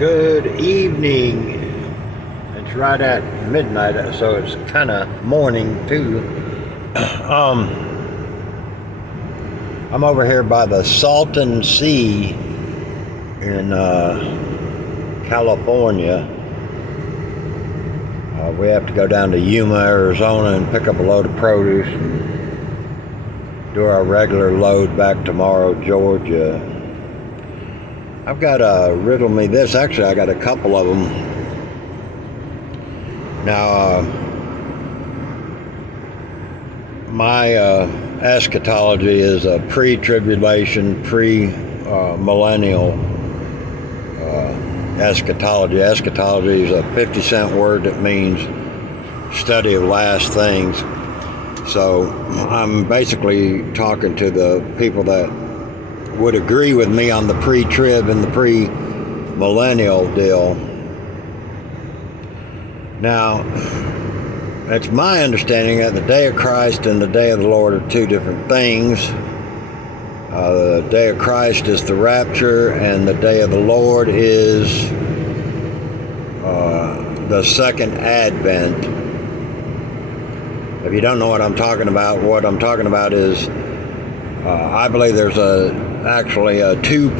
Good evening. It's right at midnight, so it's kind of morning too. I'm over here by the Salton Sea in California. We have to go down to Yuma, Arizona and pick up a load of produce and do our regular load back tomorrow, Georgia. I've got a riddle me this. Actually, I got a couple of them. Now, my eschatology is a pre-tribulation, pre-millennial eschatology. Eschatology is a 50-cent word that means study of last things. So I'm basically talking to the people that would agree with me on the pre-trib and the pre-millennial deal. Now, it's my understanding that the day of Christ and the day of the Lord are two different things. The day of Christ is the rapture, and the day of the Lord is the second advent. If you don't know what I'm talking about is I believe there's actually two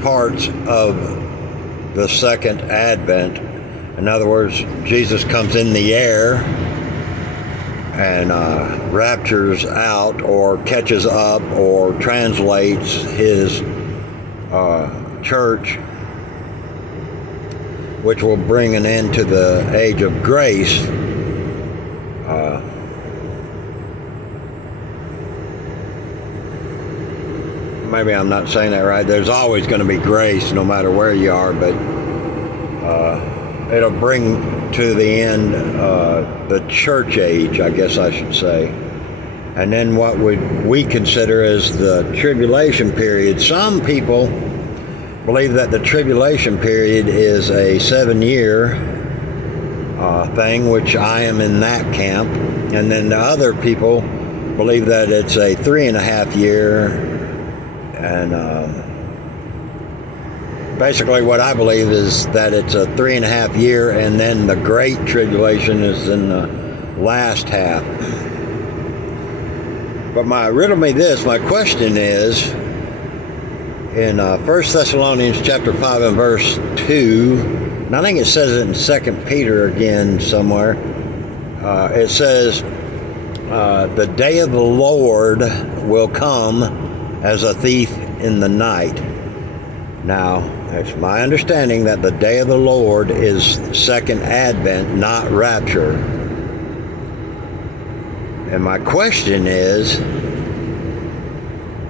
parts of the second advent. In other words, Jesus comes in the air and raptures out or catches up or translates his church, which will bring an end to the age of grace. Maybe I'm not saying that right. There's always going to be grace no matter where you are, but it'll bring to the end the church age, I guess I should say. And then what we consider as the tribulation period. Some people believe that the tribulation period is a 7-year thing, which I am in that camp. And then the other people believe that it's a 3.5 year. And basically what I believe is that it's a 3.5 year, and then the Great Tribulation is in the last half. But my question is, in 1 Thessalonians chapter 5 and verse 2, and I think it says it in 2 Peter again somewhere, it says, the day of the Lord will come as a thief in the night. Now, it's my understanding that the day of the Lord is second advent, not rapture. And my question is,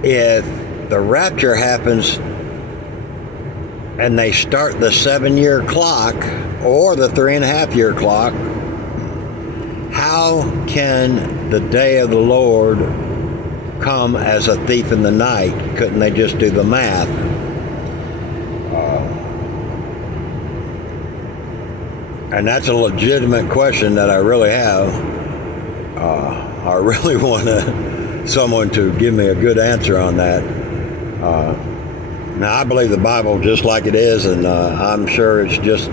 if the rapture happens and they start the 7-year clock or the 3.5-year clock, how can the day of the Lord come as a thief in the night? Couldn't they just do the math? And that's a legitimate question that I really have. I really want someone to give me a good answer on that. Now, I believe the Bible just like it is, and I'm sure it's just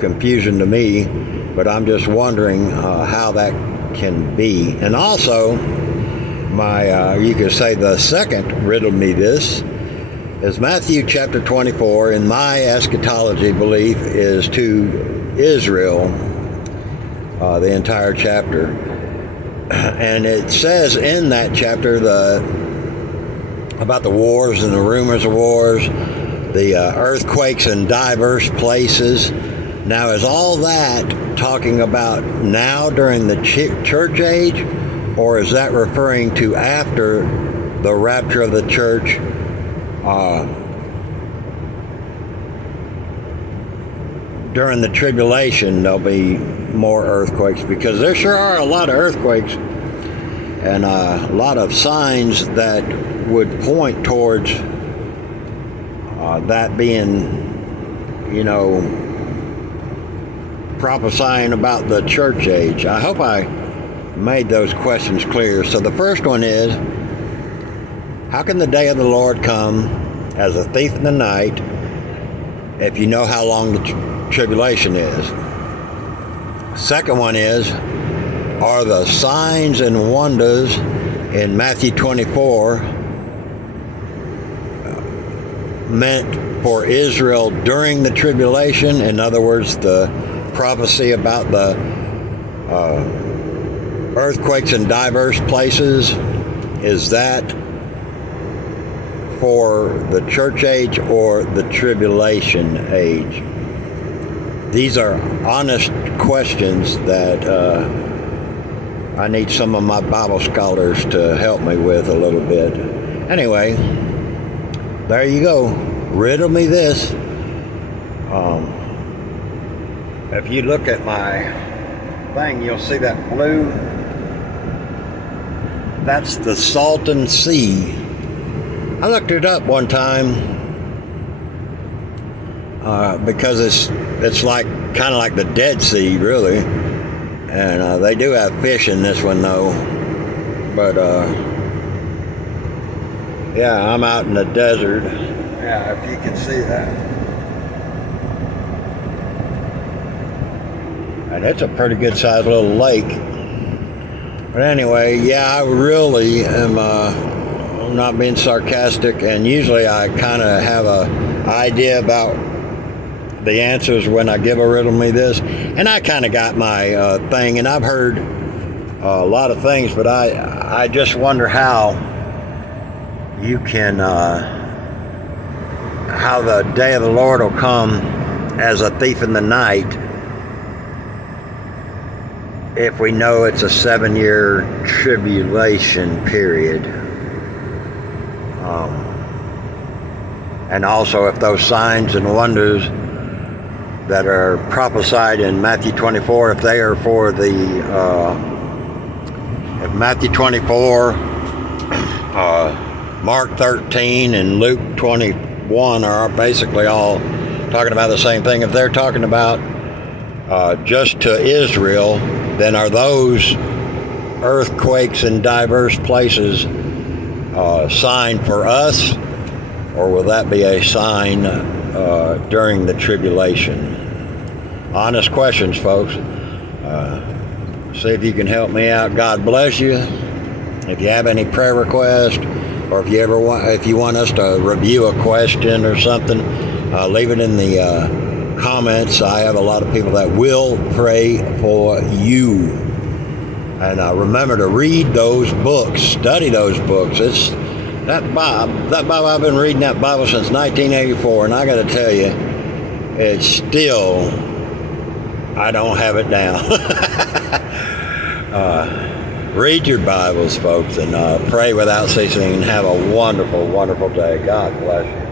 confusion to me, but I'm just wondering how that can be. And also, you could say the second riddle me this is Matthew chapter 24. In my eschatology belief is to Israel, the entire chapter. And it says in that chapter about the wars and the rumors of wars, the earthquakes in diverse places. Now, is all that talking about now during the church age, or is that referring to after the rapture of the church? During the tribulation, there'll be more earthquakes, because there sure are a lot of earthquakes and a lot of signs that would point towards that being, prophesying about the church age. I hope I made those questions clear. So the first one is, how can the day of the Lord come as a thief in the night if you know how long the tribulation is. Second one is, are the signs and wonders in Matthew 24 meant for Israel during the tribulation? In other words, the prophecy about the earthquakes in diverse places, is that for the church age or the tribulation age? These are honest questions that I need some of my Bible scholars to help me with a little bit. Anyway, there you go. Riddle me this. If you look at my thing, you'll see that blue. That's the Salton Sea. I looked it up one time because it's like kind of like the Dead Sea, really. And they do have fish in this one, though. But yeah, I'm out in the desert. Yeah, if you can see that. And it's a pretty good sized little lake. But anyway, yeah, I really am not being sarcastic, and usually I kind of have a idea about the answers when I give a riddle me this, and I kind of got my thing, and I've heard a lot of things, but I just wonder how you can how the day of the Lord will come as a thief in the night if we know it's a 7-year tribulation period. And also if those signs and wonders that are prophesied in Matthew 24, if they are for the, if Matthew 24, Mark 13, and Luke 21 are basically all talking about the same thing, if they're talking about just to Israel, then are those earthquakes in diverse places sign for us, or will that be a sign during the tribulation? Honest questions, folks. See if you can help me out. God bless you. If you have any prayer requests, or if you want us to review a question or something, leave it in the comments. I have a lot of people that will pray for you. And remember to read those books, study those books. It's that Bible, I've been reading that Bible since 1984, and I got to tell you, it's still, I don't have it down. Read your Bibles, folks, and pray without ceasing, and have a wonderful, wonderful day. God bless you.